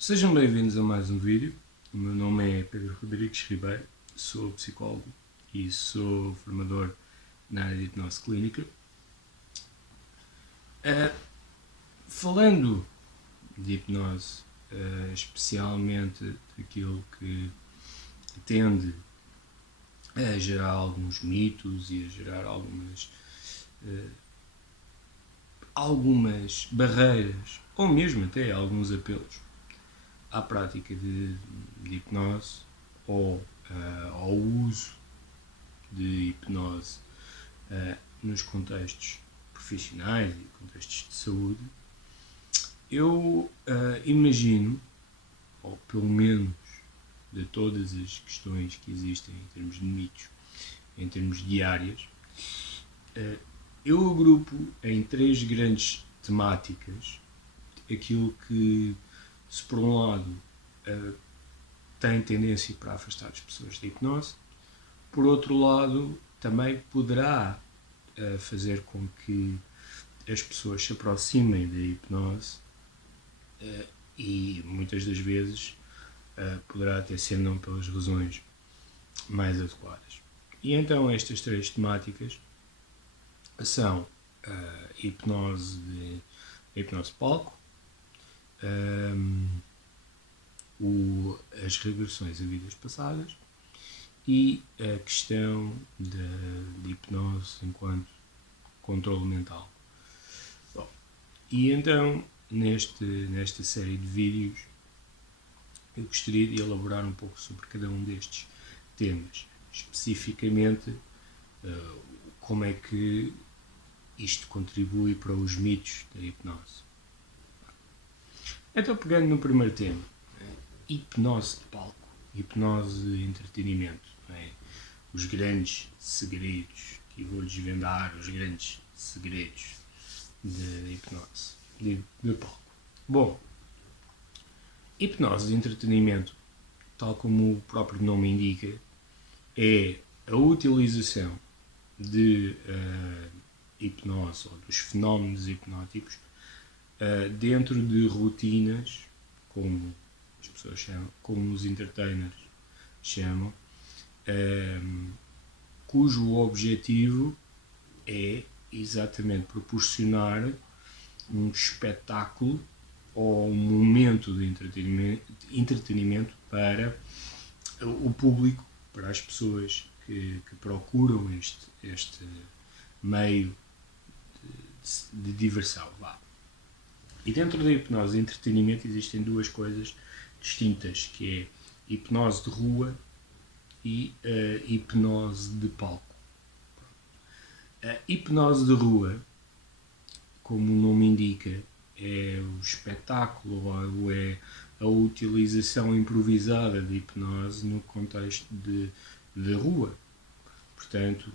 Sejam bem-vindos a mais um vídeo. O meu nome é Pedro Rodrigues Ribeiro, sou psicólogo e sou formador na área de hipnose clínica. Falando de hipnose, especialmente daquilo que tende a gerar alguns mitos e a gerar algumas barreiras, ou mesmo até alguns apelos à prática de hipnose ou ao uso de hipnose nos contextos profissionais e contextos de saúde, eu imagino, ou pelo menos de todas as questões que existem em termos de mitos, em termos de áreas, eu agrupo em três grandes temáticas aquilo que, se por um lado tem tendência para afastar as pessoas da hipnose, por outro lado também poderá fazer com que as pessoas se aproximem da hipnose e muitas das vezes poderá até ser não pelas razões mais adequadas. E então estas três temáticas são a hipnose de palco, as regressões a vidas passadas e a questão de hipnose enquanto controle mental. Bom, e então nesta série de vídeos eu gostaria de elaborar um pouco sobre cada um destes temas, especificamente como é que isto contribui para os mitos da hipnose. Então, pegando no primeiro tema, hipnose de palco, hipnose de entretenimento, os grandes segredos, que vou desvendar os grandes segredos de hipnose de palco. Bom, hipnose de entretenimento, tal como o próprio nome indica, é a utilização de hipnose ou dos fenómenos hipnóticos dentro de rotinas, como as pessoas chamam, como os entertainers chamam, cujo objetivo é exatamente proporcionar um espetáculo ou um momento de entretenimento para o público, para as pessoas que procuram este meio de diversão. E dentro da hipnose de entretenimento existem duas coisas distintas, que é hipnose de rua e hipnose de palco. A hipnose de rua, como o nome indica, é o espetáculo ou é a utilização improvisada de hipnose no contexto de rua. Portanto,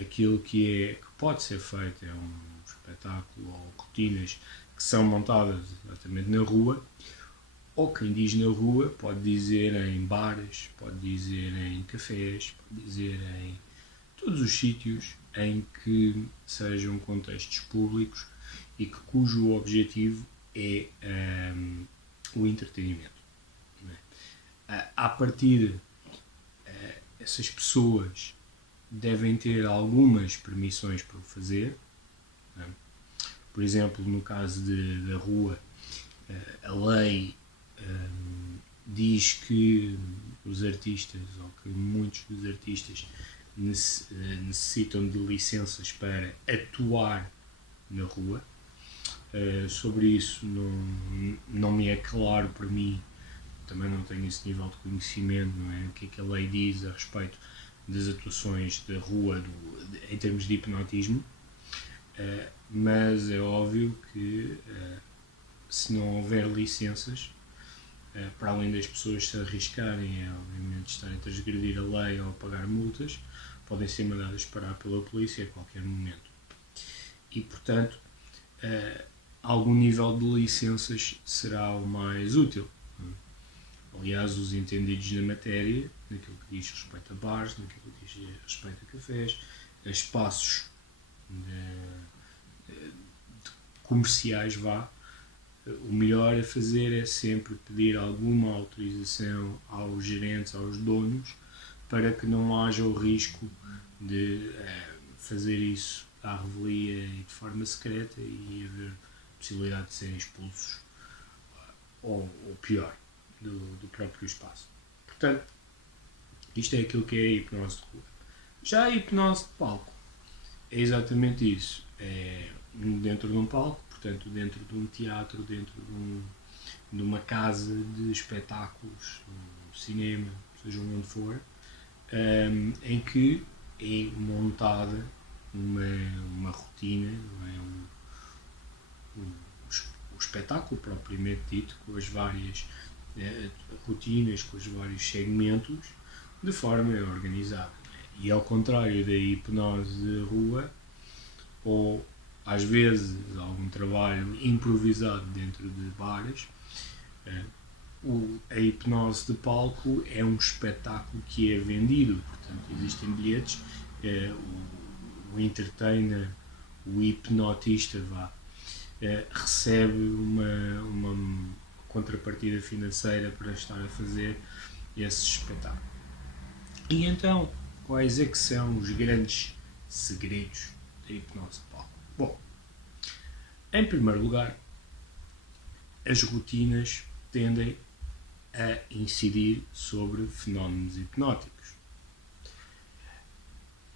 aquilo que pode ser feito é um espetáculo ou rotinas que são montadas exatamente na rua, ou quem diz na rua pode dizer em bares, pode dizer em cafés, pode dizer em todos os sítios em que sejam contextos públicos e cujo objetivo é o entretenimento. À partida, essas pessoas devem ter algumas permissões para o fazer. Por exemplo, no caso da rua, a lei diz que os artistas, ou que muitos dos artistas, necessitam de licenças para atuar na rua. Sobre isso não me é claro para mim, também não tenho esse nível de conhecimento, não é? O que é que a lei diz a respeito das atuações da rua em termos de hipnotismo, mas é óbvio que se não houver licenças, para além das pessoas se arriscarem obviamente estarem a transgredir a lei ou a pagar multas, podem ser mandadas parar pela polícia a qualquer momento. E portanto, algum nível de licenças será o mais útil. Aliás, os entendidos na matéria, naquilo que diz respeito a bares, naquilo que diz respeito a cafés, a espaços comerciais, o melhor a fazer é sempre pedir alguma autorização aos gerentes, aos donos, para que não haja o risco de fazer isso à revelia e de forma secreta e haver possibilidade de serem expulsos ou pior, do próprio espaço. Portanto, isto é aquilo que é a hipnose de rua. Já a hipnose de palco é exatamente isso. É dentro de um palco, portanto, dentro de um teatro, dentro de uma casa de espetáculos, um cinema, seja onde for, em que é montada uma rotina, não é? O espetáculo propriamente dito, com as várias rotinas, com os vários segmentos, de forma organizada. E ao contrário da hipnose de rua, ou às vezes algum trabalho improvisado dentro de bares, a hipnose de palco é um espetáculo que é vendido, portanto existem bilhetes, o entertainer, o hipnotista recebe uma contrapartida financeira para estar a fazer esse espetáculo. E então, quais é que são os grandes segredos da hipnose de palco? Bom, em primeiro lugar, as rotinas tendem a incidir sobre fenómenos hipnóticos.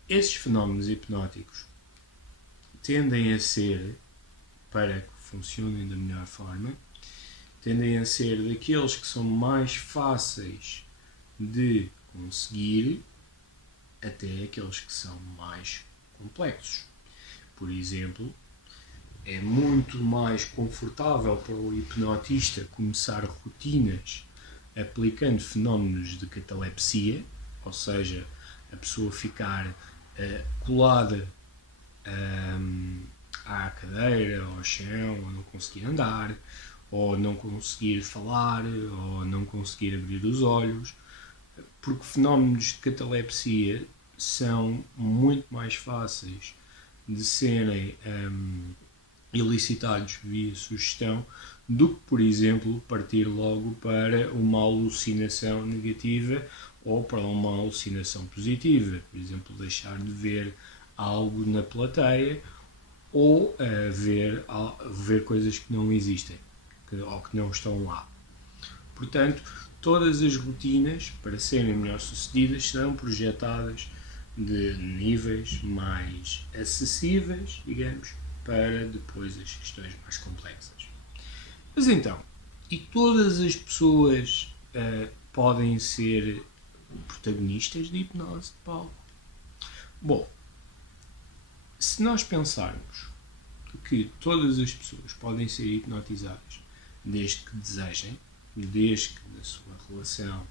Esses fenómenos hipnóticos tendem a ser, para que funcionem da melhor forma, tendem a ser daqueles que são mais fáceis de conseguir até aqueles que são mais complexos. Por exemplo, é muito mais confortável para o hipnotista começar rotinas aplicando fenómenos de catalepsia, ou seja, a pessoa ficar colada à cadeira, ao chão, ou não conseguir andar, ou não conseguir falar, ou não conseguir abrir os olhos, porque fenómenos de catalepsia são muito mais fáceis de serem elicitados via sugestão do que, por exemplo, partir logo para uma alucinação negativa ou para uma alucinação positiva. Por exemplo, deixar de ver algo na plateia ou ver coisas que não existem ou que não estão lá. Portanto, todas as rotinas, para serem melhor sucedidas, serão projetadas de níveis mais acessíveis, digamos, para depois as questões mais complexas. Mas então, e todas as pessoas podem ser protagonistas de hipnose de palco? Bom, se nós pensarmos que todas as pessoas podem ser hipnotizadas desde que desejem, desde que a sua relação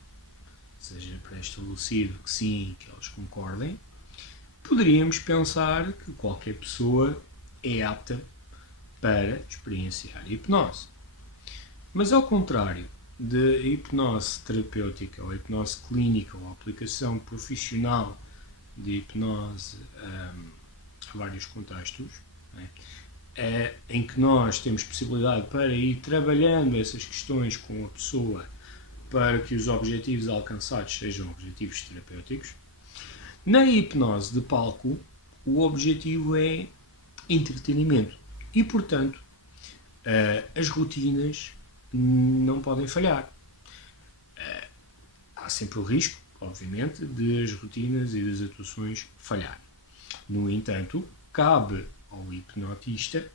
seja pré-estabelecido que sim, que eles concordem, poderíamos pensar que qualquer pessoa é apta para experienciar a hipnose. Mas ao contrário da hipnose terapêutica ou hipnose clínica ou aplicação profissional de hipnose a vários contextos, em que nós temos possibilidade para ir trabalhando essas questões com a pessoa para que os objetivos alcançados sejam objetivos terapêuticos, na hipnose de palco o objetivo é entretenimento e, portanto, as rotinas não podem falhar. Há sempre o risco, obviamente, de as rotinas e das atuações falharem. No entanto, cabe ao hipnotista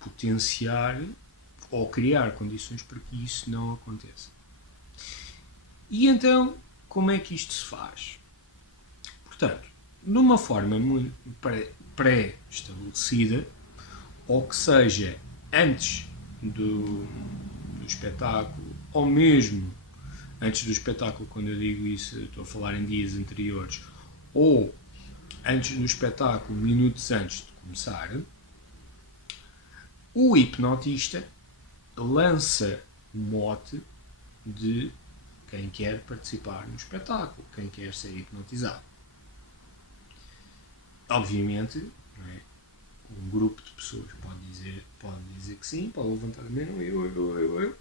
potenciar ou criar condições para que isso não aconteça. E então, como é que isto se faz? Portanto, numa forma muito pré-estabelecida, ou que seja antes do espetáculo, ou mesmo antes do espetáculo, quando eu digo isso, estou a falar em dias anteriores, ou antes do espetáculo, minutos antes de começar, o hipnotista lança o mote de quem quer participar no espetáculo, quem quer ser hipnotizado. Obviamente, não é? um grupo de pessoas pode dizer que sim, pode levantar a mão, eu.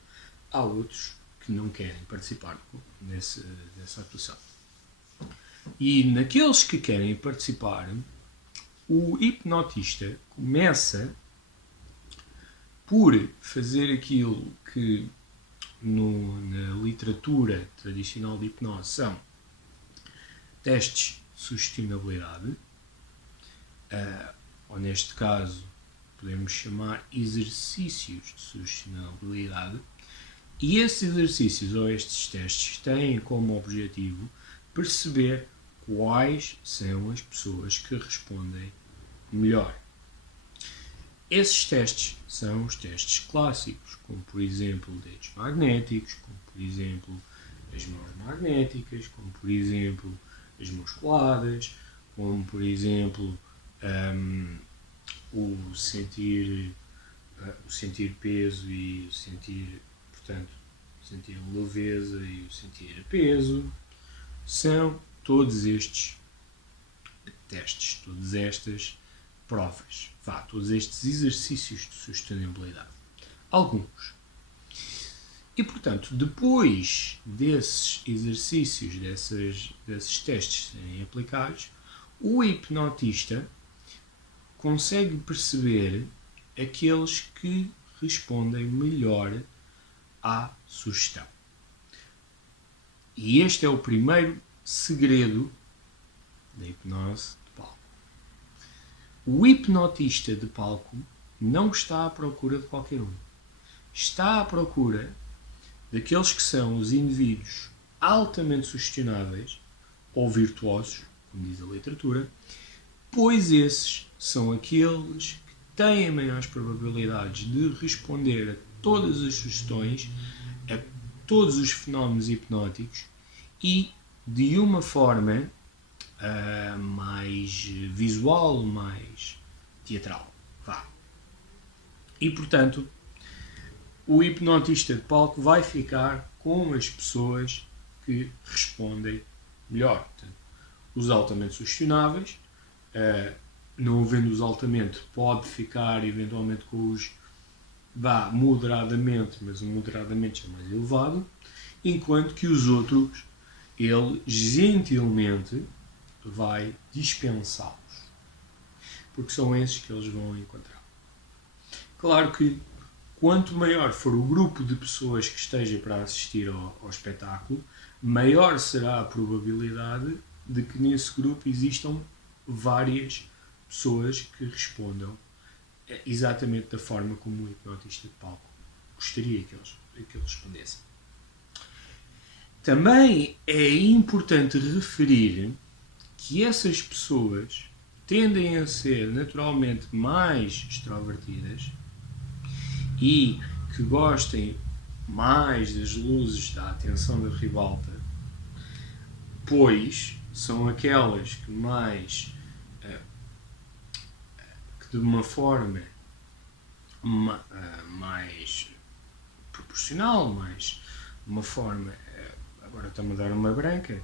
Há outros que não querem participar dessa atuação. E naqueles que querem participar, o hipnotista começa por fazer aquilo que na literatura tradicional de hipnose são testes de sustentabilidade, ou neste caso podemos chamar exercícios de sustentabilidade, e esses exercícios ou estes testes têm como objetivo perceber quais são as pessoas que respondem melhor. Esses testes são os testes clássicos, como por exemplo dedos magnéticos, como por exemplo as mãos magnéticas, como por exemplo as musculadas, como por exemplo o sentir peso e o sentir, portanto, sentir leveza e o sentir peso. São todos estes testes, todas estas provas, todos estes exercícios de sustentabilidade. Alguns. E, portanto, depois desses exercícios, desses testes serem aplicados, o hipnotista consegue perceber aqueles que respondem melhor à sugestão. E este é o primeiro segredo da hipnose de palco. O hipnotista de palco não está à procura de qualquer um. Está à procura daqueles que são os indivíduos altamente sugestionáveis ou virtuosos, como diz a literatura, pois esses são aqueles que têm maiores probabilidades de responder a todas as sugestões, a todos os fenómenos hipnóticos e de uma forma mais visual, mais teatral. E, portanto, o hipnotista de palco vai ficar com as pessoas que respondem melhor. Portanto, os altamente sugestionáveis, não havendo os altamente, pode ficar eventualmente com os moderadamente, mas o moderadamente é mais elevado, enquanto que os outros, ele gentilmente vai dispensá-los, porque são esses que eles vão encontrar. Claro que quanto maior for o grupo de pessoas que esteja para assistir ao espetáculo, maior será a probabilidade de que nesse grupo existam várias pessoas que respondam exatamente da forma como o hipnotista de palco gostaria que eles respondessem. Também é importante referir que essas pessoas tendem a ser naturalmente mais extrovertidas e que gostem mais das luzes, da atenção da ribalta, pois são aquelas que mais, que de uma forma mais proporcional, mais uma forma, agora está-me a dar uma branca,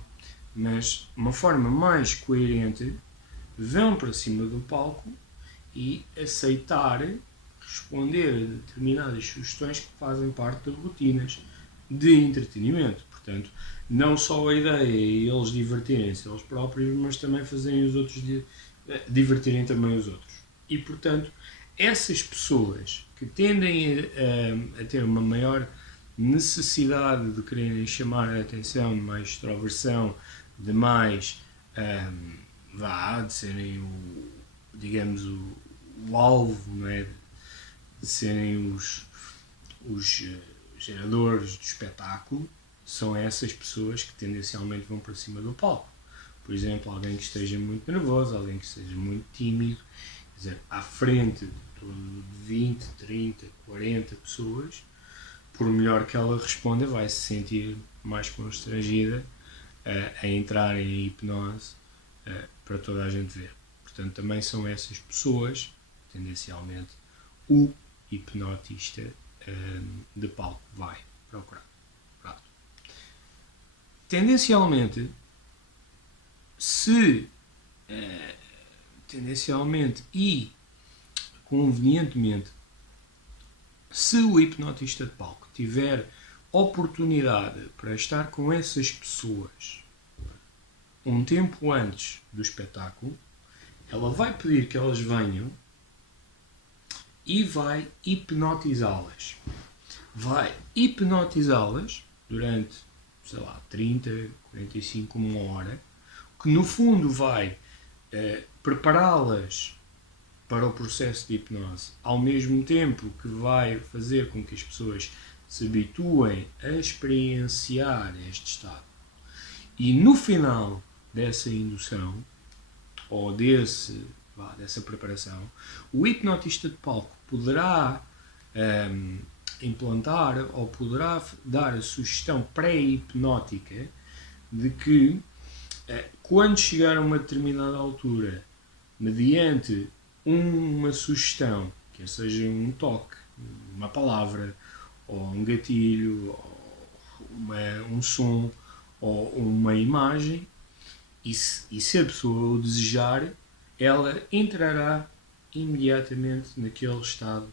mas uma forma mais coerente, vão para cima do palco e aceitar responder a determinadas sugestões que fazem parte de rotinas de entretenimento. Portanto, não só a ideia é eles divertirem-se eles próprios, mas também fazerem os outros divertirem também os outros. E, portanto, essas pessoas que tendem a ter uma maior necessidade de quererem chamar a atenção, de mais extroversão, de mais de serem o alvo, não é? De serem os geradores do espetáculo, são essas pessoas que tendencialmente vão para cima do palco. Por exemplo, alguém que esteja muito nervoso, alguém que esteja muito tímido, quer dizer, à frente de 20, 30, 40 pessoas, por melhor que ela responda, vai se sentir mais constrangida a entrar em hipnose para toda a gente ver. Portanto, também são essas pessoas, tendencialmente, o hipnotista de palco vai procurar. Pronto. Tendencialmente, convenientemente, se o hipnotista de palco tiver oportunidade para estar com essas pessoas um tempo antes do espetáculo, ela vai pedir que elas venham e vai hipnotizá-las. Vai hipnotizá-las durante, sei lá, 30, 45, uma hora, que no fundo vai prepará-las para o processo de hipnose, ao mesmo tempo que vai fazer com que as pessoas se habituem a experienciar este estado. E no final dessa indução, ou dessa preparação, o hipnotista de palco poderá implantar ou poderá dar a sugestão pré-hipnótica de que, quando chegar a uma determinada altura, mediante uma sugestão, que seja um toque, uma palavra, ou um gatilho, ou um som, ou uma imagem, e se a pessoa o desejar, ela entrará imediatamente naquele estado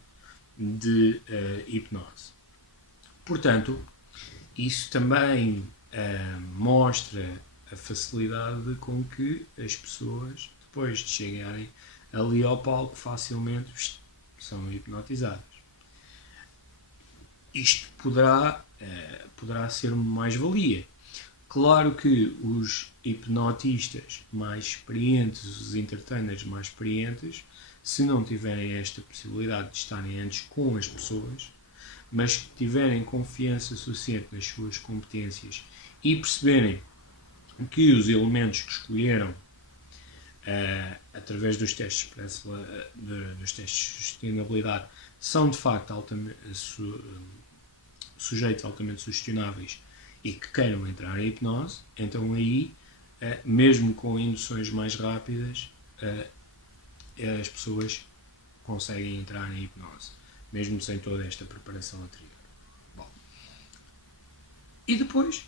de hipnose. Portanto, isso também mostra a facilidade com que as pessoas, depois de chegarem ali ao palco, facilmente são hipnotizadas. Isto poderá ser uma mais-valia. Claro que os hipnotistas mais experientes, os entertainers mais experientes, se não tiverem esta possibilidade de estarem antes com as pessoas, mas que tiverem confiança suficiente nas suas competências e perceberem que os elementos que escolheram através dos testes de sustentabilidade são de facto sujeitos altamente sugestionáveis e que queiram entrar em hipnose, então aí, mesmo com induções mais rápidas, as pessoas conseguem entrar em hipnose, mesmo sem toda esta preparação anterior. Bom. E depois,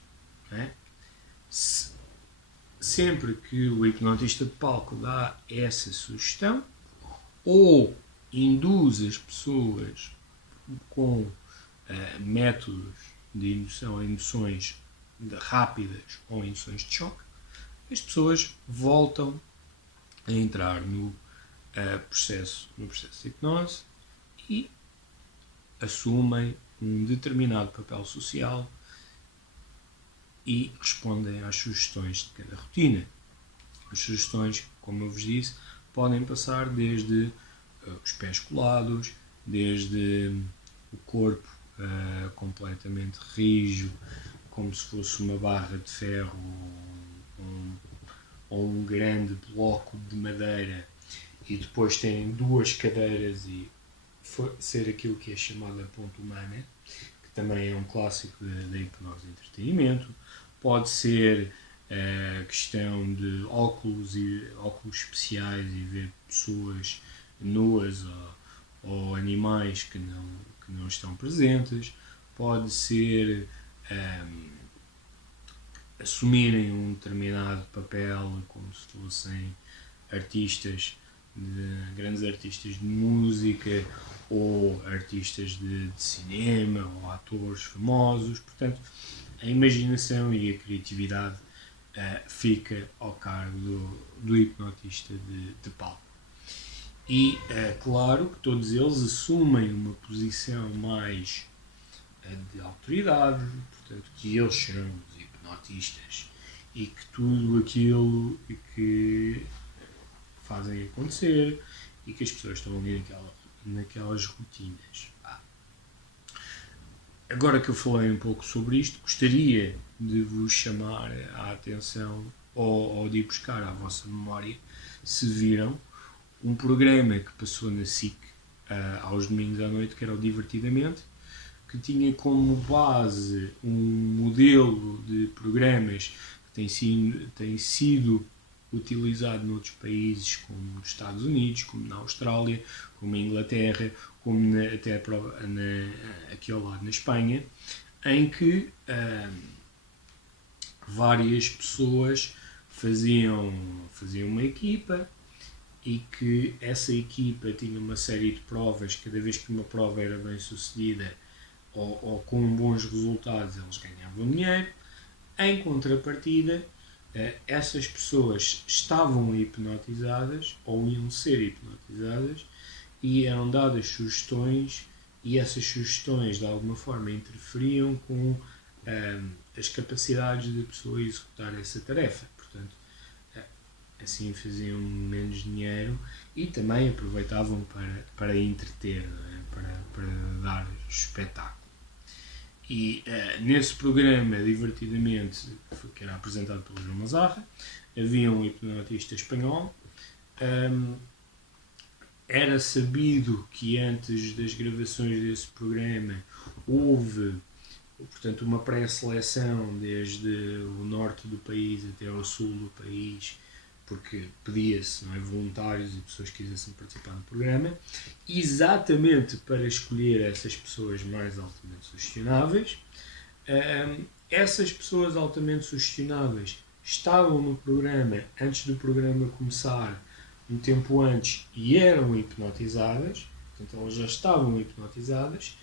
sempre que o hipnotista de palco dá essa sugestão, ou induz as pessoas com métodos de indução a induções rápidas ou induções de choque, as pessoas voltam a entrar no processo de hipnose e assumem um determinado papel social e respondem às sugestões de cada rotina. As sugestões, como eu vos disse, podem passar desde os pés colados, desde o corpo completamente rijo, como se fosse uma barra de ferro ou um grande bloco de madeira, e depois terem duas cadeiras e ser aquilo que é chamada ponte humana, que também é um clássico da hipnose e entretenimento. Pode ser questão de óculos especiais e ver pessoas nuas ou animais que não estão presentes. Pode ser assumirem um determinado papel como se fossem grandes artistas de música ou artistas de cinema ou atores famosos. Portanto, a imaginação e a criatividade fica ao cargo do hipnotista de palco. E claro que todos eles assumem uma posição mais de autoridade, portanto que eles são os hipnotistas e que tudo aquilo que fazem acontecer e que as pessoas estão ali naquelas rotinas. Agora que eu falei um pouco sobre isto, gostaria de vos chamar a atenção ou de ir buscar à vossa memória se viram um programa que passou na SIC aos domingos à noite, que era o Divertidamente, que tinha como base um modelo de programas que tem sido utilizado noutros países, como nos Estados Unidos, como na Austrália, como na Inglaterra, como até aqui ao lado na Espanha, em que várias pessoas faziam uma equipa e que essa equipa tinha uma série de provas, cada vez que uma prova era bem sucedida ou com bons resultados eles ganhavam dinheiro. Em contrapartida, essas pessoas estavam hipnotizadas ou iam ser hipnotizadas e eram dadas sugestões, e essas sugestões de alguma forma interferiam com as capacidades da pessoa executar essa tarefa. Portanto, assim faziam menos dinheiro e também aproveitavam para entreter, para dar espetáculo. E nesse programa, divertidamente, que era apresentado pelo João Mazarra, havia um hipnotista espanhol. Era sabido que antes das gravações desse programa houve, portanto, uma pré-seleção desde o norte do país até ao sul do país, porque pedia-se, não é, voluntários e pessoas que quisessem participar do programa, exatamente para escolher essas pessoas mais altamente sugestionáveis. Essas pessoas altamente sugestionáveis estavam no programa antes do programa começar, um tempo antes, e eram hipnotizadas, portanto elas já estavam hipnotizadas,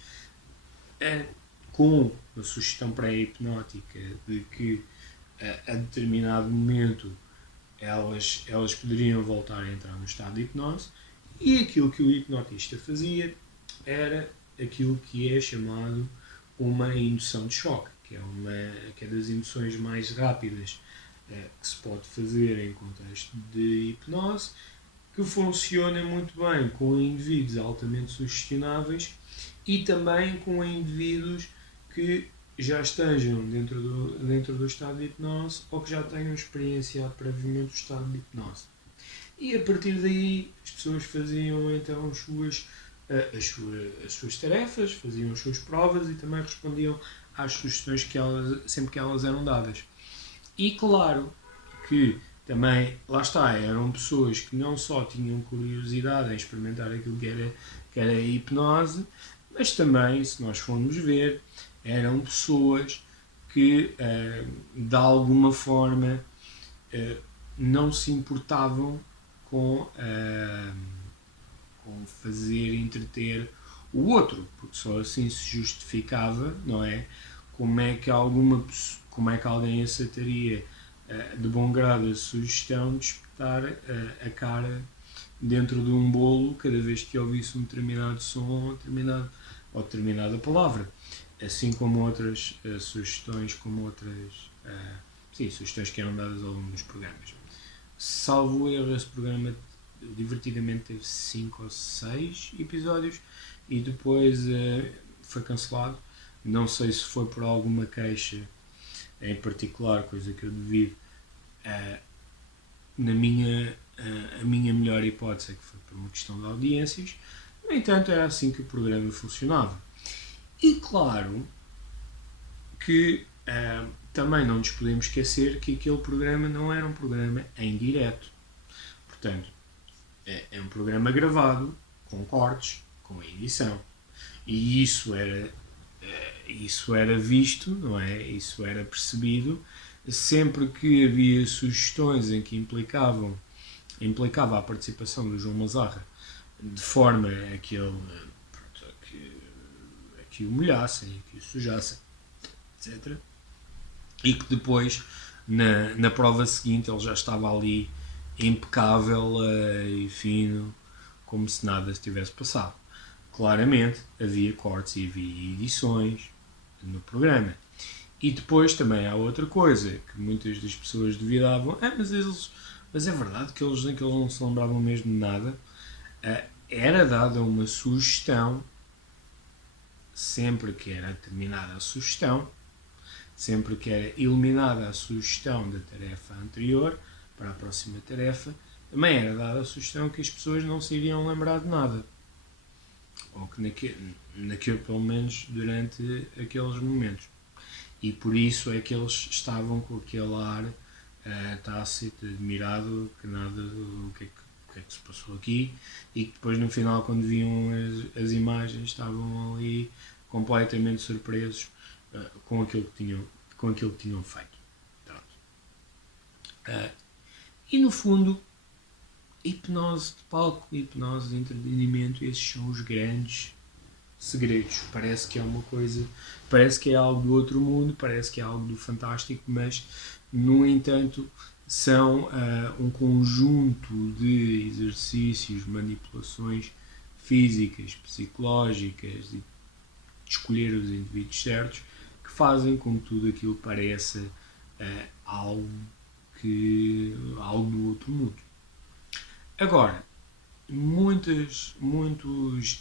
com a sugestão pré-hipnótica de que a determinado momento elas poderiam voltar a entrar no estado de hipnose, e aquilo que o hipnotista fazia era aquilo que é chamado uma indução de choque, que é das induções mais rápidas que se pode fazer em contexto de hipnose, que funciona muito bem com indivíduos altamente sugestionáveis e também com indivíduos que já estejam dentro do estado de hipnose ou que já tenham experienciado previamente o estado de hipnose. E a partir daí as pessoas faziam então as suas tarefas, faziam as suas provas e também respondiam às sugestões sempre que elas eram dadas. E claro que também, lá está, eram pessoas que não só tinham curiosidade em experimentar aquilo que era a hipnose, mas também, se nós formos ver, eram pessoas que, de alguma forma, não se importavam com fazer entreter o outro, porque só assim se justificava, não é? Como é que alguém aceitaria de bom grado a sugestão de espetar a cara dentro de um bolo cada vez que ouvisse um determinado som ou determinada palavra, assim como outras sugestões, sugestões que eram dadas ao longo dos programas. Salvo erro, esse programa divertidamente teve 5 ou 6 episódios e depois foi cancelado. Não sei se foi por alguma queixa em particular, coisa que eu devido. A minha melhor hipótese é que foi por uma questão de audiências. No entanto, era assim que o programa funcionava. E claro que também não nos podemos esquecer que aquele programa não era um programa em direto. Portanto, é um programa gravado, com cortes, com edição. E isso era visto, não é? Isso era percebido sempre que havia sugestões em que implicava a participação do João Mazarra de forma a que ele que o molhassem, que o sujassem, etc. E que depois, na prova seguinte, ele já estava ali impecável e fino, como se nada se tivesse passado. Claramente, havia cortes e havia edições no programa. E depois também há outra coisa, que muitas das pessoas duvidavam, mas é verdade que eles não se lembravam mesmo de nada. Era dada uma sugestão, sempre que era terminada a sugestão, sempre que era eliminada a sugestão da tarefa anterior para a próxima tarefa, também era dada a sugestão que as pessoas não se iriam lembrar de nada. Ou que naquele pelo menos durante aqueles momentos. E por isso é que eles estavam com aquele ar tácito, admirado, que nada, o que é que se passou aqui, e que depois no final, quando viam as imagens, estavam ali completamente surpresos com aquilo que tinham feito. E no fundo, hipnose de palco, hipnose de entretenimento, esses são os grandes segredos. Parece que é uma coisa, parece que é algo do outro mundo, parece que é algo do fantástico, mas no entanto são um conjunto de exercícios, manipulações físicas, psicológicas e de escolher os indivíduos certos que fazem com que tudo aquilo pareça algo do outro mundo. Agora, muitos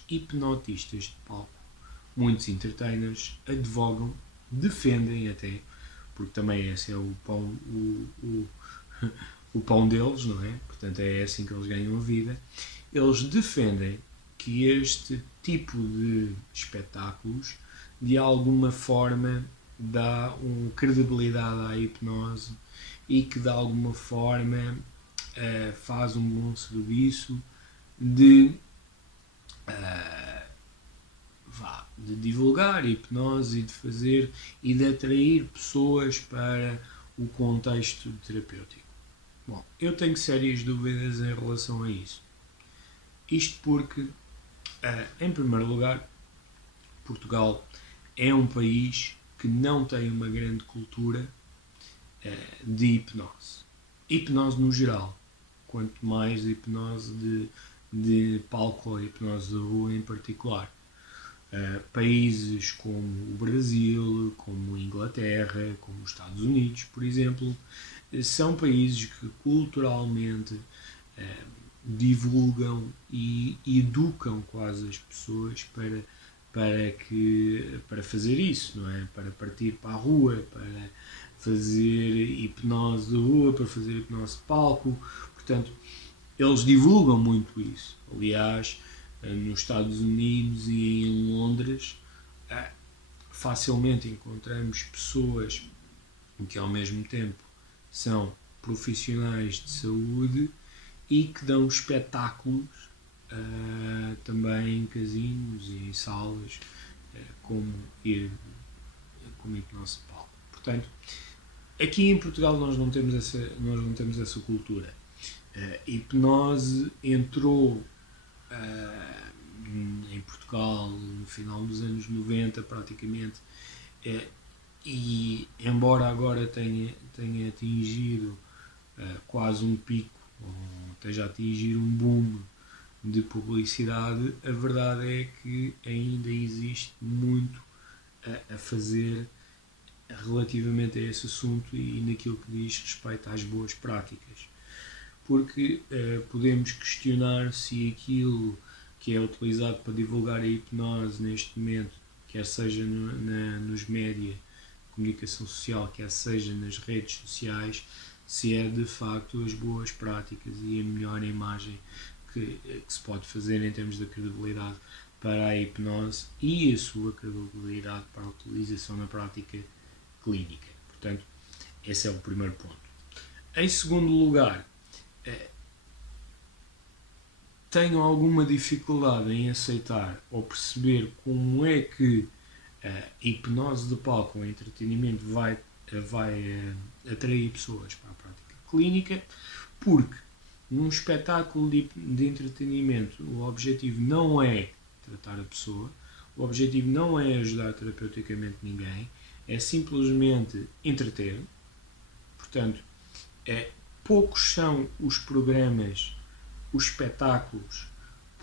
hipnotistas de palco, muitos entertainers advogam, defendem até, porque também esse é o pão deles, não é? Portanto é assim que eles ganham a vida. Eles defendem que este tipo de espetáculos de alguma forma dá uma credibilidade à hipnose e que de alguma forma faz um bom serviço de divulgar a hipnose e de fazer e de atrair pessoas para o contexto terapêutico. Bom, eu tenho sérias dúvidas em relação a isso. Isto porque, em primeiro lugar, Portugal é um país que não tem uma grande cultura de hipnose. Hipnose no geral, quanto mais hipnose de palco ou hipnose de rua em particular. Países como o Brasil, como a Inglaterra, como os Estados Unidos, por exemplo, são países que culturalmente divulgam e educam quase as pessoas para fazer isso, não é? Para partir para a rua, para fazer hipnose de rua, para fazer hipnose de palco. Portanto, eles divulgam muito isso. Aliás, nos Estados Unidos e em Londres, facilmente encontramos pessoas que ao mesmo tempo são profissionais de saúde e que dão espetáculos também em casinos e em salas como hipnose de palco. Portanto, aqui em Portugal nós não temos essa cultura. Hipnose entrou em Portugal no final dos anos 90 praticamente, e embora agora tenha atingido quase um pico, ou esteja a atingir um boom de publicidade, a verdade é que ainda existe muito a fazer relativamente a esse assunto e naquilo que diz respeito às boas práticas. Porque podemos questionar se aquilo que é utilizado para divulgar a hipnose neste momento, quer seja nos média de comunicação social, quer seja nas redes sociais, se é de facto as boas práticas e a melhor imagem que se pode fazer em termos de credibilidade para a hipnose e a sua credibilidade para a utilização na prática clínica. Portanto, esse é o primeiro ponto. Em segundo lugar, tenho alguma dificuldade em aceitar ou perceber como é que a hipnose de palco ou entretenimento vai atrair pessoas para a prática clínica, porque num espetáculo de entretenimento o objetivo não é tratar a pessoa, o objetivo não é ajudar terapeuticamente ninguém, é simplesmente entreter. Portanto, poucos são os programas, os espetáculos,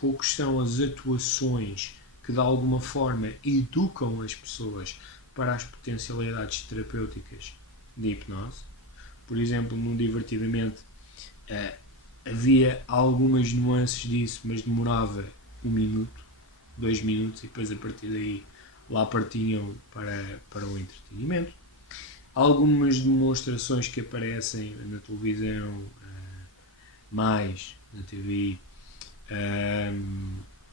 poucos são as atuações que de alguma forma educam as pessoas para as potencialidades terapêuticas de hipnose. Por exemplo, no Divertidamente havia algumas nuances disso, mas demorava 1 minuto, 2 minutos e depois a partir daí lá partiam para o entretenimento. Algumas demonstrações que aparecem na televisão, mais na TV,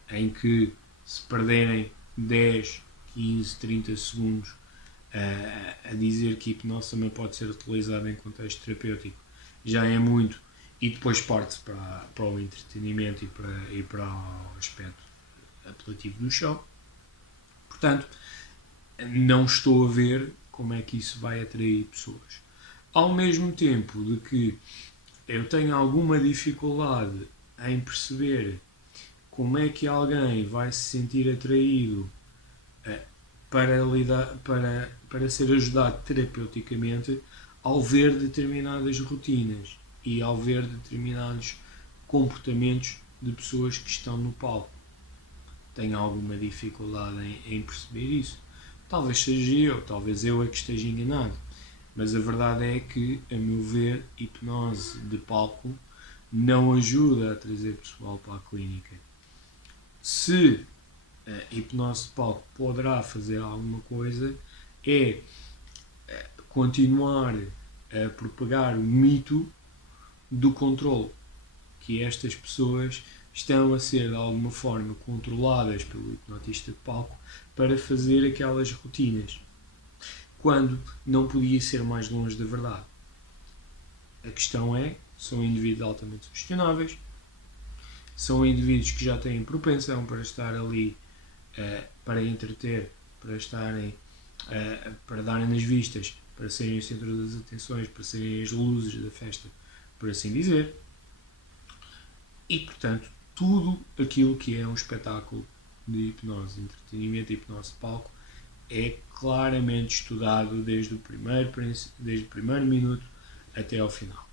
em que se perderem 10, 15, 30 segundos a dizer que a hipnose também pode ser utilizada em contexto terapêutico, já é muito, e depois parte-se para o entretenimento e para o aspecto apelativo do show. Portanto, não estou a ver como é que isso vai atrair pessoas. Ao mesmo tempo de que eu tenho alguma dificuldade em perceber como é que alguém vai se sentir atraído para ser ajudado terapeuticamente ao ver determinadas rotinas e ao ver determinados comportamentos de pessoas que estão no palco. Tenho alguma dificuldade em perceber isso. Talvez seja eu, talvez eu é que esteja enganado, mas a verdade é que, a meu ver, hipnose de palco não ajuda a trazer pessoal para a clínica. Se a hipnose de palco poderá fazer alguma coisa, é continuar a propagar o mito do controle, que estas pessoas estão a ser de alguma forma controladas pelo hipnotista de palco para fazer aquelas rotinas, quando não podia ser mais longe da verdade. A questão é, são indivíduos altamente sugestionáveis, são indivíduos que já têm propensão para estar ali para entreter, para estarem, para darem nas vistas, para serem o centro das atenções, para serem as luzes da festa, por assim dizer. E, portanto, tudo aquilo que é um espetáculo de hipnose, de entretenimento e hipnose de palco é claramente estudado desde o primeiro minuto até ao final.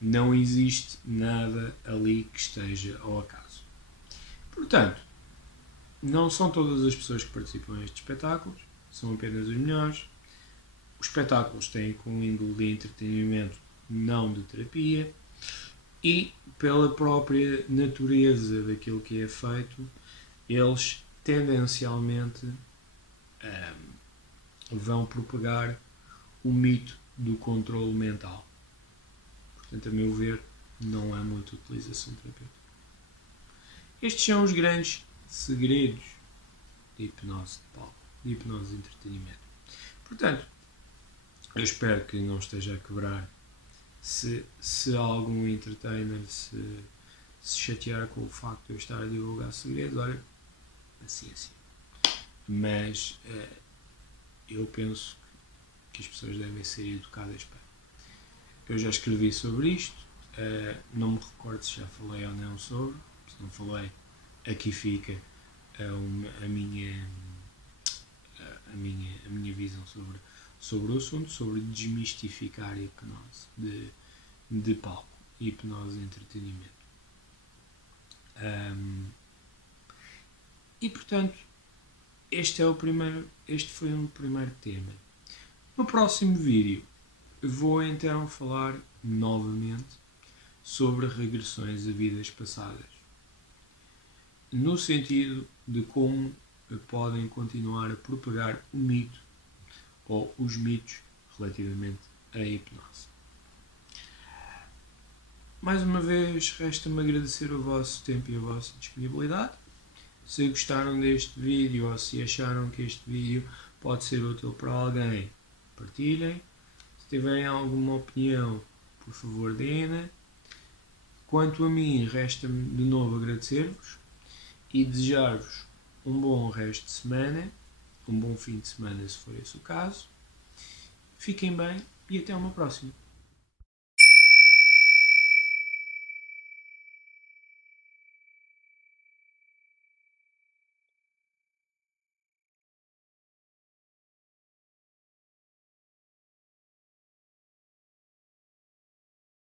Não existe nada ali que esteja ao acaso. Portanto, não são todas as pessoas que participam nestes espetáculos, são apenas os melhores. Os espetáculos têm com índole de entretenimento, não de terapia, e pela própria natureza daquilo que é feito, eles tendencialmente vão propagar o mito do controle mental. Portanto, a meu ver, não há muita utilização terapêutica. Estes são os grandes segredos de hipnose de palco, de hipnose de entretenimento. Portanto, eu espero que não esteja a quebrar. Se algum entertainer se chatear com o facto de eu estar a divulgar segredos, olha, paciência. Mas eu penso que as pessoas devem ser educadas para. Eu já escrevi sobre isto, não me recordo se já falei ou não sobre, se não falei, aqui fica a minha visão sobre o assunto, sobre desmistificar a hipnose de palco, hipnose de entretenimento. E portanto, este foi um primeiro tema. No próximo vídeo vou então falar novamente sobre regressões a vidas passadas, no sentido de como podem continuar a propagar o mito ou os mitos relativamente à hipnose. Mais uma vez, resta-me agradecer o vosso tempo e a vossa disponibilidade. Se gostaram deste vídeo ou se acharam que este vídeo pode ser útil para alguém, partilhem. Se tiverem alguma opinião, por favor, deem-na. Quanto a mim, resta-me de novo agradecer-vos e desejar-vos um bom resto de semana, um bom fim de semana se for esse o caso. Fiquem bem e até uma próxima.